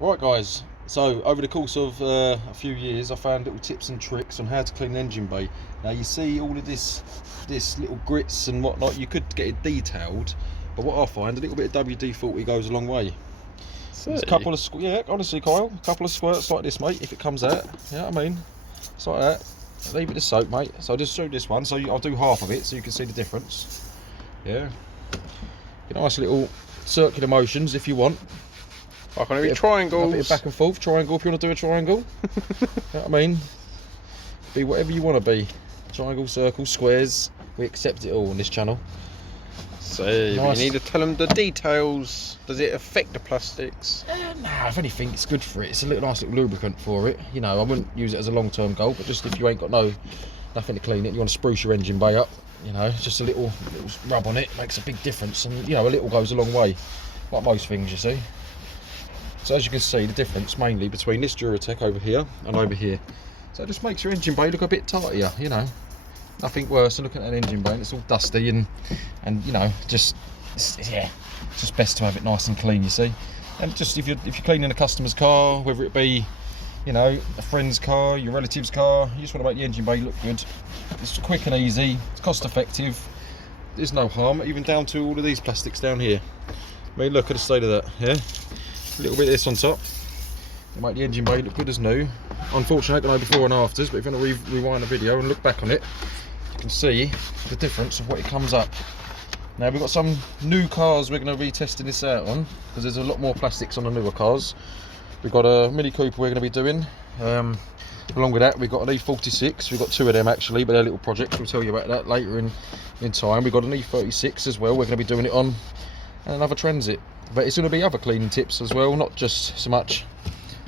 Right guys, so over the course of a few years I found little tips and tricks on how to clean an engine bay. Now you see all of this little grits and whatnot, you could get it detailed, but what I find, a little bit of WD-40 goes a long way. There's a couple of, yeah, honestly Kyle, a couple of squirts like this, mate, if it comes out, you know what I mean? It's like that. Leave it to soak, mate. So I'll just show this one, so I'll do half of it so you can see the difference. Yeah. Get nice little circular motions if you want. Like on every triangles. A bit of back and forth, triangle if you want to do a triangle. You know what I mean? Be whatever you want to be. Triangle, circle, squares. We accept it all on this channel. So Nice. you need to tell them the details. Does it affect the plastics? Nah, if anything, it's good for it. It's a nice little lubricant for it. You know, I wouldn't use it as a long-term goal, but just if you ain't got nothing to clean it, you want to spruce your engine bay up. You know, just a little rub on it makes a big difference, and you know, a little goes a long way. Like most things, you see. So as you can see, the difference mainly between this Duratec over here and over here. So it just makes your engine bay look a bit tighter, you know. Nothing worse than looking at an engine bay and it's all dusty and you know, yeah, it's just best to have it nice and clean, you see. And just if you're cleaning a customer's car, whether it be, you know, a friend's car, your relative's car, you just want to make the engine bay look good. It's quick and easy, it's cost effective, there's no harm, even down to all of these plastics down here. I mean, look at the state of that, yeah? A little bit of this on top to make the engine bay look good as new. Unfortunately, I don't know before and afters, but if you want to rewind the video and look back on it, you can see the difference of what it comes up. Now we've got some new cars we're going to be testing this out on, because there's a lot more plastics on the newer cars. We've got a Mini Cooper we're going to be doing. Along with that, we've got an E46. We've got two of them actually, but they're little projects. We'll tell you about that later in time. We've got an E36 as well. We're going to be doing it on, and another Transit. But it's going to be other cleaning tips as well, not just so much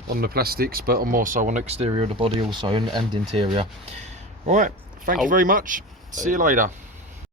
on the plastics, but more so on the exterior of the body also, and interior. All right, thank you very much. See you later.